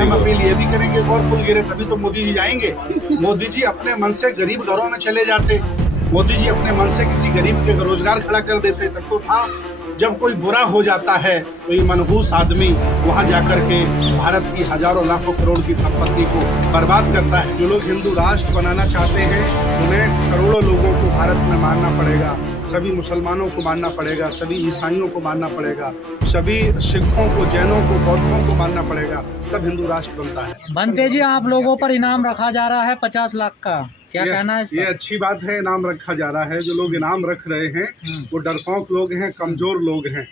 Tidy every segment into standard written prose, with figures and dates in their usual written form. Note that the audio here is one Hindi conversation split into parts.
हम अपील ये भी करेंगे, और पुल गिरे तभी तो मोदी जी जाएंगे। मोदी जी अपने मन से गरीब घरों में चले जाते, मोदी जी अपने मन से किसी गरीब के रोजगार खड़ा कर देते तब तो था। जब कोई बुरा हो जाता है तो ये मनहूस आदमी वहां जाकर के भारत की हजारों लाखों करोड़ की संपत्ति को बर्बाद करता है। जो लोग हिंदू राष्ट्र बनाना चाहते हैं उन्हें करोड़ों लोगों को भारत में मारना पड़ेगा, सभी मुसलमानों को मारना पड़ेगा, सभी ईसाइयों को मारना पड़ेगा, सभी सिखों को, जैनों को, बौद्धों को मारना पड़ेगा, तब हिंदू राष्ट्र बनता है। बनते जी, आप लोगों पर इनाम रखा जा रहा है 50 लाख का, क्या कहना है? ये अच्छी बात है, इनाम रखा जा रहा है। जो लोग इनाम रख रहे हैं वो डरपोक लोग हैं, कमजोर लोग हैं।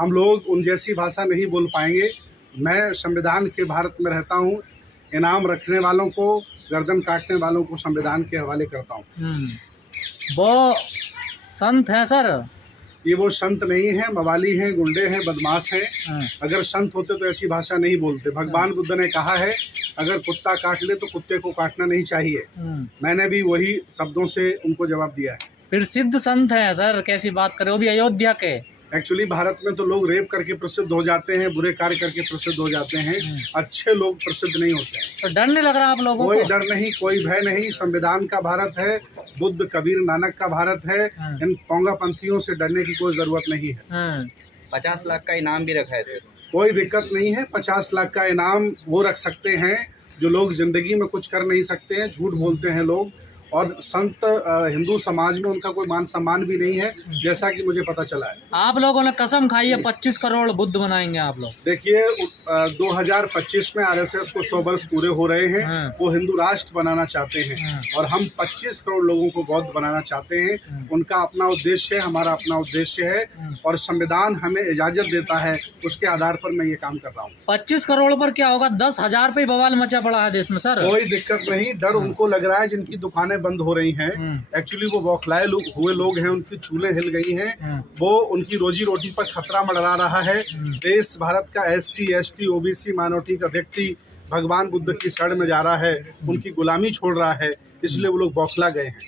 हम लोग उन जैसी भाषा नहीं बोल पाएंगे। मैं संविधान के भारत में रहता हूँ। इनाम रखने वालों को, गर्दन काटने वालों को संविधान के हवाले करता हूँ। वो संत है सर? ये वो संत नहीं है, मवाली हैं, गुंडे हैं, बदमाश हैं। अगर संत होते तो ऐसी भाषा नहीं बोलते। भगवान बुद्ध ने कहा है अगर कुत्ता काट ले तो कुत्ते को काटना नहीं चाहिए। मैंने भी वही शब्दों से उनको जवाब दिया है। प्रसिद्ध संत है सर, कैसी बात करें, वो भी अयोध्या के। एक्चुअली भारत में तो लोग रेप करके प्रसिद्ध हो जाते हैं, बुरे कार्य करके प्रसिद्ध हो जाते हैं, अच्छे लोग प्रसिद्ध नहीं होते हैं। तो डर नहीं लग रहा आप लोगों को? कोई डर नहीं, कोई भय नहीं। संविधान का भारत है, बुद्ध कबीर नानक का भारत है। इन पोंगापंथियों से डरने की कोई जरूरत नहीं है। 50 लाख का इनाम भी रखा है सर। कोई दिक्कत नहीं है। 50 लाख का इनाम वो रख सकते हैं जो लोग जिंदगी में कुछ कर नहीं सकते हैं, झूठ बोलते हैं लोग। और संत हिंदू समाज में उनका कोई मान सम्मान भी नहीं है, जैसा कि मुझे पता चला है। आप लोगों ने कसम खाई है 25 करोड़ बुद्ध बनाएंगे आप लोग। देखिए 2025 में आरएसएस को 100 वर्ष पूरे हो रहे हैं। वो हिंदू राष्ट्र बनाना चाहते हैं और हम 25 करोड़ लोगों को बौद्ध बनाना चाहते हैं। उनका अपना उद्देश्य है, हमारा अपना उद्देश्य है और संविधान हमें इजाजत देता है, उसके आधार पर मैं ये काम कर रहा हूँ। 25 करोड़ पर क्या होगा? 10,000 पे बवाल मचा पड़ा है देश में सर। कोई दिक्कत नहीं। डर उनको लग रहा है जिनकी दुकानें बंद हो रही हैं। एक्चुअली वो बौखलाए हुए लोग हैं, उनकी चूल्हें हिल गई हैं। वो उनकी रोजी रोटी पर खतरा मंडरा रहा है। देश भारत का SC ST OBC माइनॉरिटी का व्यक्ति भगवान बुद्ध की शरण में जा रहा है, उनकी गुलामी छोड़ रहा है, इसलिए वो लोग बौखला गए हैं।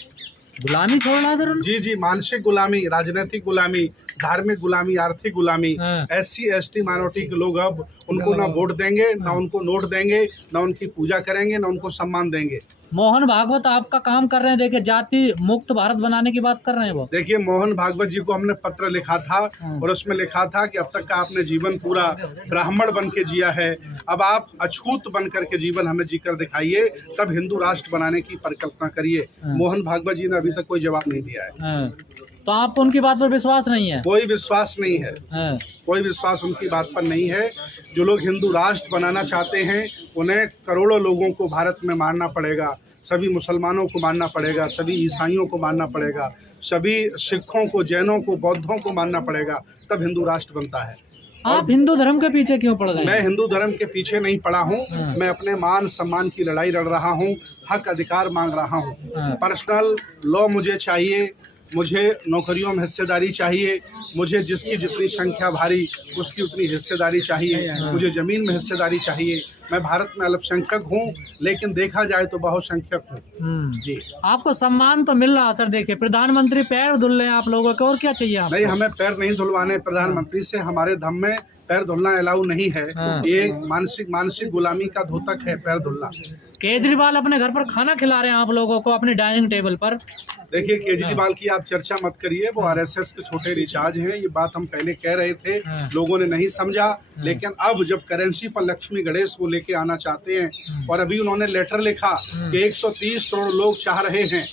गुलामी छोड़ना सर? जी, मानसिक गुलामी, राजनीतिक गुलामी, धार्मिक गुलामी, आर्थिक गुलामी। SC ST माइनॉरिटी के लोग अब उनको ना वोट देंगे, ना उनको नोट देंगे, ना उनकी पूजा करेंगे, ना उनको सम्मान देंगे। मोहन भागवत आपका काम कर रहे हैं, देखिए जाति मुक्त भारत बनाने की बात कर रहे हैं वो। देखिए मोहन भागवत जी को हमने पत्र लिखा था और उसमें लिखा था कि अब तक का आपने जीवन पूरा ब्राह्मण बन के जिया है, अब आप अछूत बन करके जीवन हमें जीकर दिखाइए, तब हिंदू राष्ट्र बनाने की परिकल्पना करिए। मोहन भागवत जी ने अभी तक कोई जवाब नहीं दिया है। तो आपको उनकी बात पर विश्वास नहीं है? कोई विश्वास नहीं है, कोई विश्वास उनकी बात पर नहीं है। जो लोग हिंदू राष्ट्र बनाना चाहते हैं उन्हें करोड़ों लोगों को भारत में मारना पड़ेगा, सभी मुसलमानों को मारना पड़ेगा, सभी ईसाइयों को मारना पड़ेगा, सभी सिखों को, जैनों को, बौद्धों को मारना पड़ेगा, तब हिंदू राष्ट्र बनता है। आप हिंदू धर्म के पीछे क्यों पड़ गए? मैं हिंदू धर्म के पीछे नहीं पड़ा हूँ। मैं अपने मान सम्मान की लड़ाई लड़ रहा हूँ, हक अधिकार मांग रहा हूँ। पर्सनल लॉ मुझे चाहिए, मुझे नौकरियों में हिस्सेदारी चाहिए, मुझे जिसकी जितनी संख्या भारी उसकी उतनी हिस्सेदारी चाहिए, मुझे ज़मीन में हिस्सेदारी चाहिए। मैं भारत में अल्पसंख्यक हूँ लेकिन देखा जाए तो बहुसंख्यक हूँ। जी, आपको सम्मान तो मिल रहा सर। देखिए प्रधानमंत्री पैर धुल रहे हैं आप लोगों को, और क्या चाहिए आपको? नहीं, हमें पैर नहीं धुलवाने प्रधानमंत्री से। हमारे धर्म में पैर धुलना अलाउ नहीं है। ये मानसिक गुलामी का धोतक है पैर धुलना। केजरीवाल अपने घर पर खाना खिला रहे हैं आप लोगों को अपने डाइनिंग टेबल पर। देखिए केजरीवाल की आप चर्चा मत करिए, वो RSS के छोटे रिचार्ज हैं। ये बात हम पहले कह रहे थे, लोगों ने नहीं समझा। लेकिन अब जब करेंसी पर लक्ष्मी गणेश वो लेके आना चाहते हैं और अभी उन्होंने लेटर लिखा कि 130 करोड़ लोग चाह रहे हैं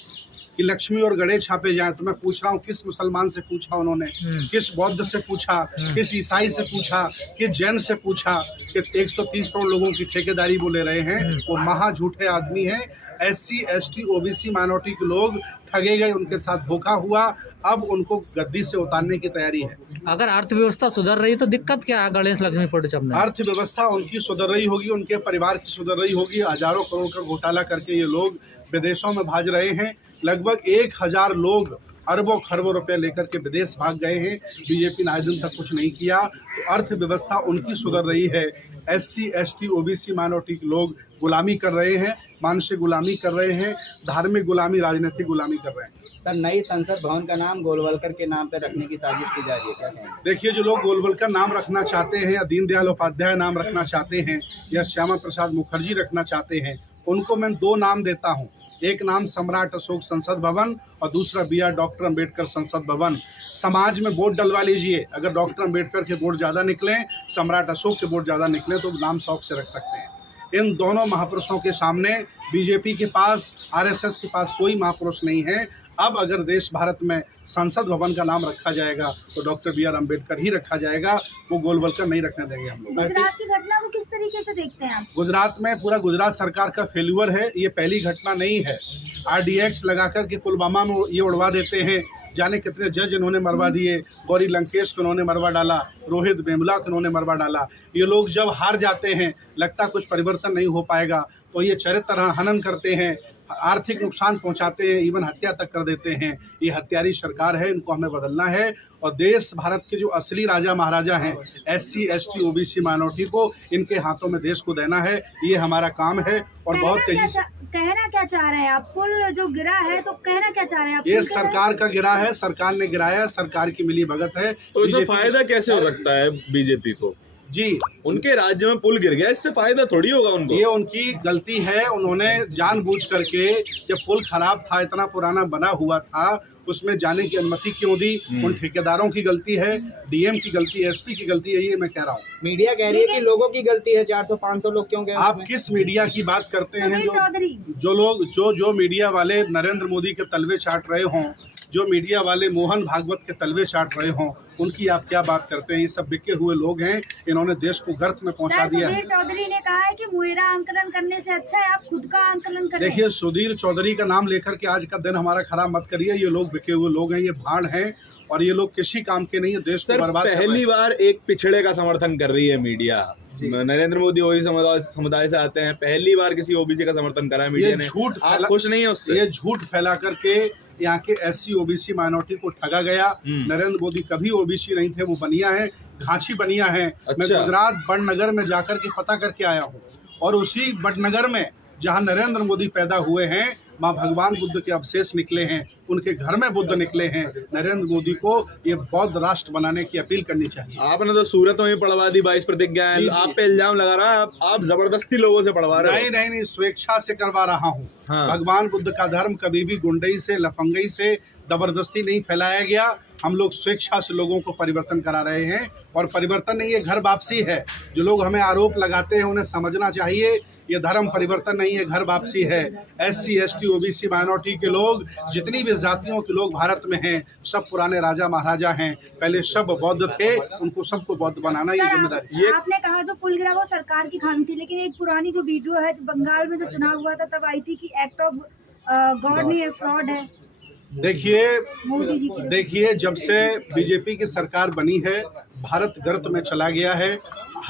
कि लक्ष्मी और गणेश छापे जाएं, तो मैं पूछ रहा हूँ किस मुसलमान से पूछा उन्होंने, किस बौद्ध से पूछा, किस ईसाई से पूछा, किस जैन से पूछा कि 130 करोड़ लोगों की ठेकेदारी वो ले रहे हैं? वो महा झूठे आदमी हैं। SC ST OBC माइनॉरिटी के लोग ठगे गए, उनके साथ धोखा हुआ, अब उनको गद्दी से उतारने की तैयारी है। अगर अर्थव्यवस्था सुधर रही तो दिक्कत क्या है गणेश लक्ष्मी फोटो छापने? अर्थव्यवस्था उनकी सुधर रही होगी, उनके परिवार की सुधर रही होगी। हजारों करोड़ का घोटाला करके ये लोग विदेशों में भाज रहे हैं। लगभग 1000 लोग अरबों खरबों रुपए लेकर के विदेश भाग गए हैं। बीजेपी ने आज दिन तक कुछ नहीं किया। तो अर्थव्यवस्था उनकी सुधर रही है। SC ST OBC माइनॉरिटी के लोग गुलामी कर रहे हैं, मानसिक गुलामी कर रहे हैं, धार्मिक गुलामी, राजनीतिक गुलामी कर रहे हैं। सर, नई संसद भवन का नाम गोलवलकर के नाम पे रखने की साजिश की जा रही है, क्या कहेंगे? देखिए, जो लोग गोलवलकर नाम रखना चाहते हैं या दीनदयाल उपाध्याय नाम रखना चाहते हैं या श्यामा प्रसाद मुखर्जी रखना चाहते हैं, उनको मैं 2 नाम देता हूँ। एक नाम सम्राट अशोक संसद भवन और दूसरा BR डॉक्टर अंबेडकर संसद भवन। समाज में वोट डलवा लीजिए, अगर डॉक्टर अंबेडकर के वोट ज़्यादा निकलें, सम्राट अशोक के वोट ज़्यादा निकलें तो नाम शौक से रख सकते हैं। इन दोनों महापुरुषों के सामने बीजेपी के पास, RSS के पास कोई महापुरुष नहीं है। अब अगर देश भारत में संसद भवन का नाम रखा जाएगा तो डॉक्टर BR अम्बेडकर ही रखा जाएगा, वो गोलवलकर नहीं रखने देंगे हम लोग। गुजरात की घटना को किस तरीके से देखते हैं आप? गुजरात में पूरा गुजरात सरकार का फेल्यूर है। ये पहली घटना नहीं है। RDX लगा कर के पुलवामा में ये उड़वा देते हैं। जाने कितने जज इन्होंने मरवा दिए। गौरी लंकेश को इन्होंने मरवा डाला, रोहित वेमुला को इन्होंने मरवा डाला। ये लोग जब हार जाते हैं, लगता कुछ परिवर्तन नहीं हो पाएगा, तो ये चरित्र हनन करते हैं, आर्थिक नुकसान पहुंचाते हैं, इवन हत्या तक कर देते हैं। ये हत्यारी सरकार है, इनको हमें बदलना है। और देश भारत के जो असली राजा महाराजा हैं, SC ST OBC माइनॉरिटी को, इनके हाथों में देश को देना है। ये हमारा काम है। और बहुत तेजी से कहना क्या चाह रहे हैं आप? पुल जो गिरा है तो कहना क्या चाह रहे हैं आप? ये सरकार का गिरा है, सरकार ने गिराया, सरकार की मिली भगत है। तो इससे फायदा कैसे हो सकता है बीजेपी को? जी, उनके राज्य में पुल गिर गया, इससे फायदा थोड़ी होगा उनको। ये उनकी गलती है। उन्होंने जानबूझ करके, जब पुल खराब था, इतना पुराना बना हुआ था, उसमें जाने की अनुमति क्यों दी? उन ठेकेदारों की गलती है, DM की गलती है, SP की गलती है, ये मैं कह रहा हूँ। मीडिया कह रही है कि लोगों की गलती है, 400-500 लोग क्यों गए? आप किस मीडिया की बात करते हैं? सुधीर चौधरी, जो लोग जो मीडिया वाले नरेंद्र मोदी के तलवे चाट रहे हों, जो मीडिया वाले मोहन भागवत के तलवे चाट रहे हों, उनकी आप क्या बात करते हैं? ये सब बिके हुए लोग हैं। इन्होंने देश को गर्त में पहुंचा दिया है। सुधीर चौधरी ने कहा है कि मेरा आंकलन करने से अच्छा है आप खुद का आंकलन करें। देखिए, सुधीर चौधरी का नाम लेकर के आज का दिन हमारा खराब मत करिए। ये लोग बिके हुए लोग हैं, ये भाड़ हैं और ये लोग किसी काम के नहीं है। देश को बर्बाद कर रहे हैं। पहली बार एक पिछड़े का समर्थन कर रही है मीडिया। नरेंद्र मोदी ओबीसी समुदाय से आते हैं, पहली बार किसी ओबीसी का समर्थन करा है मीडिया ने। झूठ आप खुश नहीं है उससे? ये झूठ फैला करके यहाँ के SC OBC माइनॉरिटी को ठगा गया। नरेंद्र मोदी कभी OBC नहीं थे, वो बनिया है, घांची बनिया है। मैं गुजरात बड़नगर में जाकर के पता करके आया हूँ, और उसी बड़नगर में जहाँ नरेंद्र मोदी पैदा हुए हैं, माँ भगवान बुद्ध के अवशेष निकले हैं, उनके घर में बुद्ध निकले हैं। नरेंद्र मोदी को ये बौद्ध राष्ट्र बनाने की अपील करनी चाहिए। आपने तो सूरत में पढ़वा दी 22 प्रतिज्ञाएं, आप पे इल्जाम लगा रहा है आप जबरदस्ती लोगों से पढ़वा रहे हो। नहीं, स्वेच्छा से करवा रहा हूँ। हाँ। भगवान बुद्ध का धर्म कभी भी गुंडई से, लफंगई से, जबरदस्ती नहीं फैलाया गया। हम लोग स्वेच्छा से लोगों को परिवर्तन करा रहे हैं, और परिवर्तन नहीं, ये घर वापसी है। जो लोग हमें आरोप लगाते हैं, उन्हें समझना चाहिए ये धर्म परिवर्तन नहीं है, घर वापसी है। SC ST OBC माइनॉरिटी के लोग, जितनी भी जातियों के लोग भारत में हैं, सब पुराने राजा महाराजा हैं। पहले सब बौद्ध थे, उनको सबको बौद्ध बनाना ये जिम्मेदारी। आपने कहा जो पुल गिरा वो सरकार की खामी थी, लेकिन एक पुरानी जो वीडियो है जो बंगाल में जो चुनाव हुआ था तब आई थी कि एक्ट ऑफ गॉड नहीं है, फ्रॉड है। मोदी जी की देखिए, जब से बीजेपी की सरकार बनी है, भारत गर्त में चला गया है।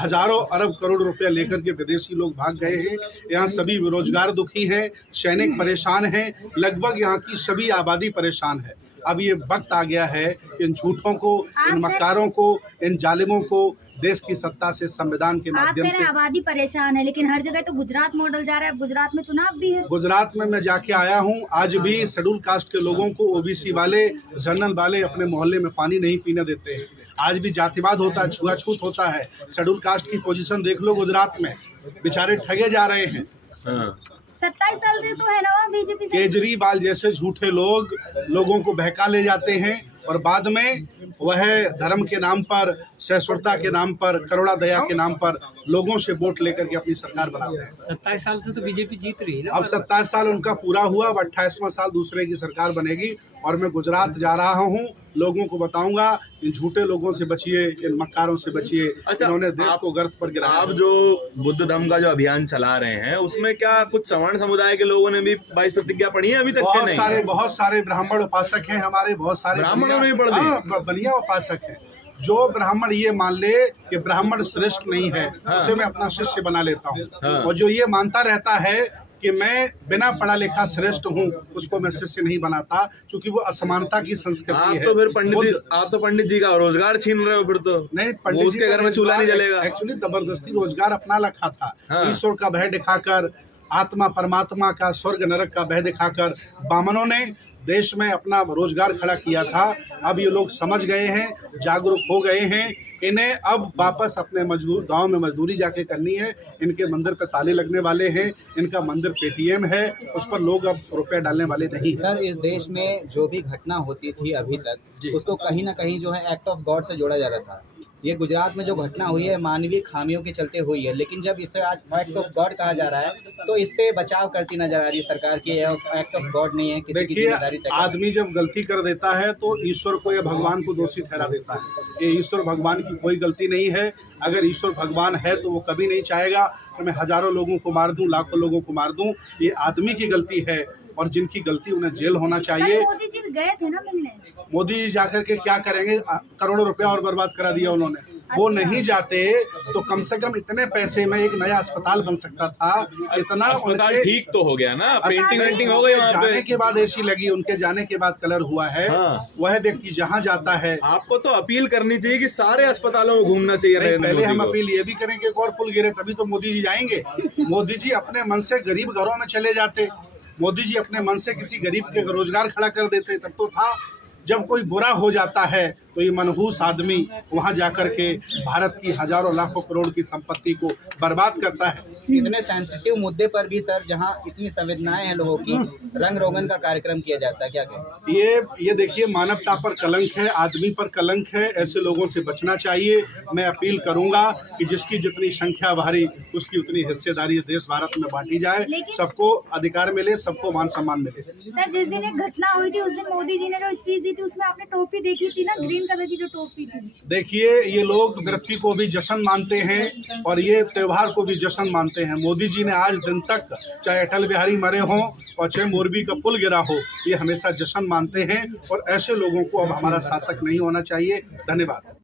हजारों अरब करोड़ रुपया लेकर के विदेशी लोग भाग गए हैं। यहाँ सभी बेरोजगार दुखी हैं, सैनिक परेशान हैं, लगभग यहाँ की सभी आबादी परेशान है। अब ये वक्त आ गया है इन झूठों को, इन मक्कारों को, इन जालिमों को देश की सत्ता से, संविधान के माध्यम से। आबादी परेशान है, लेकिन हर जगह तो गुजरात मॉडल जा रहा है। गुजरात में चुनाव भी है। गुजरात में मैं जाके आया हूँ, आज भी शेड्यूल कास्ट के लोगों को OBC वाले, जनरल वाले अपने मोहल्ले में पानी नहीं पीने देते हैं। आज भी जातिवाद होता है, छुआछूत होता है। शेड्यूल कास्ट की पोजीशन देख लो गुजरात में, बेचारे ठगे जा रहे हैं। 27 साल से तो है ना बीजेपी से। केजरीवाल जैसे झूठे लोग लोगों को बहका ले जाते हैं, और बाद में वह धर्म के नाम पर, सहिष्णुता के नाम पर, करुणा दया के नाम पर लोगों से वोट लेकर के अपनी सरकार बनाते हैं। 27 साल से तो बीजेपी जीत रही है ना। अब 27 साल उनका पूरा हुआ, अब 28वां साल दूसरे की सरकार बनेगी। और मैं गुजरात जा रहा हूँ, लोगों को बताऊंगा इन झूठे लोगों से बचिए, इन मक्कारों से बचिए। अच्छा, इन्होंने देश को गर्त पर गिराया। आप जो बुद्ध धम्म का जो अभियान चला रहे हैं, उसमें क्या कुछ सवर्ण समुदाय के लोगों ने भी 22 प्रतिज्ञा पढ़ी है अभी तक? बहुत सारे ब्राह्मण उपासक हैं हमारे, बहुत सारे ब्राह्मणों ने भी पढ़ दी। बलिया उपासक है। जो ब्राह्मण ये मान ले कि ब्राह्मण श्रेष्ठ नहीं है, उसे मैं अपना शिष्य बना लेता हूँ। और जो ये मानता रहता है कि मैं बिना पढ़ा लिखा श्रेष्ठ हूँ उसको मैं शिष्य नहीं बनाता, क्योंकि वो असमानता की संस्कृति आप है। तो फिर पंडित जी का रोजगार छीन रहे हो फिर तो। नहीं, वो पंडित जी उसके का घर में चूल्हा नहीं जलेगा। एक्चुअली जबरदस्ती रोजगार अपना रखा था। हाँ। ईश्वर का भय दिखाकर, आत्मा परमात्मा का, स्वर्ग नरक का भय दिखाकर बामनों ने देश में अपना रोजगार खड़ा किया था। अब ये लोग समझ गए हैं, जागरूक हो गए हैं। इन्हें अब वापस अपने मजदूर गांव में मजदूरी जाके करनी है। इनके मंदिर पे ताले लगने वाले हैं। इनका मंदिर पेटीएम है, उस पर लोग अब रुपया डालने वाले नहीं। सर, इस देश में जो भी घटना होती थी अभी तक, उसको कहीं ना कहीं जो है एक्ट ऑफ गॉड से जोड़ा जा रहा था। ये गुजरात में जो घटना हुई है मानवीय खामियों के चलते हुई है, लेकिन जब इसे आज एक्ट ऑफ गॉड कहा जा रहा है तो इस पे बचाव करती नजर आ रही है सरकार की। एक्ट ऑफ गॉड नहीं है, किसी की देखिए, जिम्मेदारी तय आदमी जब गलती कर देता है तो ईश्वर को या भगवान को दोषी ठहरा देता है। ये ईश्वर भगवान की कोई गलती नहीं है। अगर ईश्वर भगवान है तो वो कभी नहीं चाहेगा कि मैं हजारों लोगों को मार दूं, लाखों लोगों को मार दूं। ये आदमी की गलती है, और जिनकी गलती उन्हें जेल होना चाहिए। मोदी जी गए थे ना मिलने। मोदी जी जाकर के क्या करेंगे? करोड़ों रुपया और बर्बाद करा दिया उन्होंने। वो नहीं जाते तो कम से कम इतने पैसे में एक नया अस्पताल बन सकता था। इतना अस्पताल ठीक तो हो गया ना, पेंटिंग वेंटिंग हो गई वहाँ पे। जाने के बाद एसी लगी, उनके जाने के बाद कलर हुआ है। हाँ। वह व्यक्ति जहाँ जाता है, आपको तो अपील करनी चाहिए कि सारे अस्पतालों में घूमना चाहिए। पहले हम अपील ये भी करेंगे कि और पुल गिरे तभी तो मोदी जी जाएंगे। मोदी जी अपने मन से गरीब घरों में चले जाते। मोदी जी अपने मन से किसी गरीब के रोजगार खड़ा कर देते तब तो था। जब कोई बुरा हो जाता है तो ये मनहूस आदमी वहाँ जाकर के भारत की हजारों लाखों करोड़ की संपत्ति को बर्बाद करता है। इतने सेंसिटिव मुद्दे पर भी सर, जहां इतनी संवेदनाएं हैं लोगों की, रंग रोगन का कार्यक्रम किया जाता है, क्या कहें? ये देखिए, मानवता पर कलंक है, आदमी पर कलंक है। ऐसे लोगों से बचना चाहिए। मैं अपील करूंगा कि जिसकी जितनी संख्या भारी उसकी उतनी हिस्सेदारी देश भारत में बांटी जाए, सबको अधिकार मिले, सबको मान सम्मान मिले। सर, जिस दिन एक घटना हुई थी उस दिन मोदी जी ने जो स्पीच दी थी उसमें आपने टोपी देखी थी ना, ग्रीन कलर की जो टोपी थी। देखिए, ये लोग वृत्ति को भी जश्न मानते हैं और ये त्योहार को भी जश्न मानते हैं। मोदी जी ने आज दिन तक, चाहे अटल बिहारी मरे हों और चाहे मोरबी का पुल गिरा हो, ये हमेशा जश्न मानते हैं। और ऐसे लोगों को अब हमारा शासक नहीं होना चाहिए। धन्यवाद।